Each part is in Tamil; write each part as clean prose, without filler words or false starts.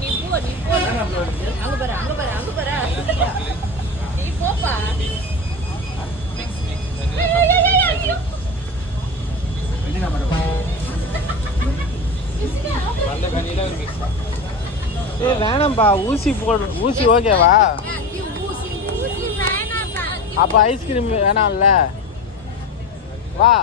நீ போப்பா. வேணாம்பா, ஊசி போடு. ஊசி ஓகேவா? அப்ப ஐஸ்கிரீம் வேணாம்ல. வா.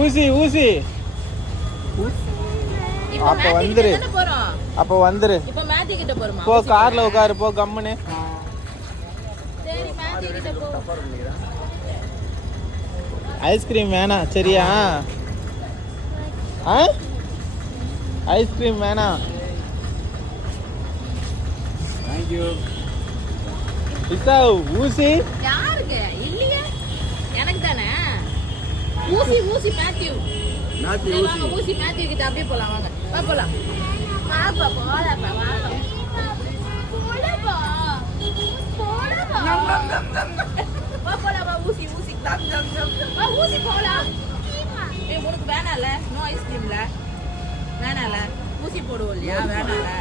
ஊசி ஊசி. அப்ப வந்துரு. அப்ப வந்துரு. இப்ப மேத்தி கிட்ட போறோமா? போ, கார்ல உட்காரு. போ கம்முனு. சரி மேத்தி கிட்ட போ. ஐஸ்கிரீம் வேணாம் சரியா? ஐஸ்கிரீம் வேணாம். தேங்க்யூ. ஊசி யாருக்கு? இல்லையே, எனக்கு தானே. ஊசி ஊசி மேத்யூ. ஊசி மேத்யூ கிட்ட அப்படியே போலாம். வாங்க வா போலாம். வாப்பா போலாப்பா. வாப்பா போலாப்பா. வா போலாம். வா ஊசி ஊசி. வா ஊசி போலாம். உனக்கு வேணாம்ல? நோ ஐஸ்கிரீம்ல வேணாம்ல? ஊசி போடுவோம் இல்லையா? வேணாம்ல?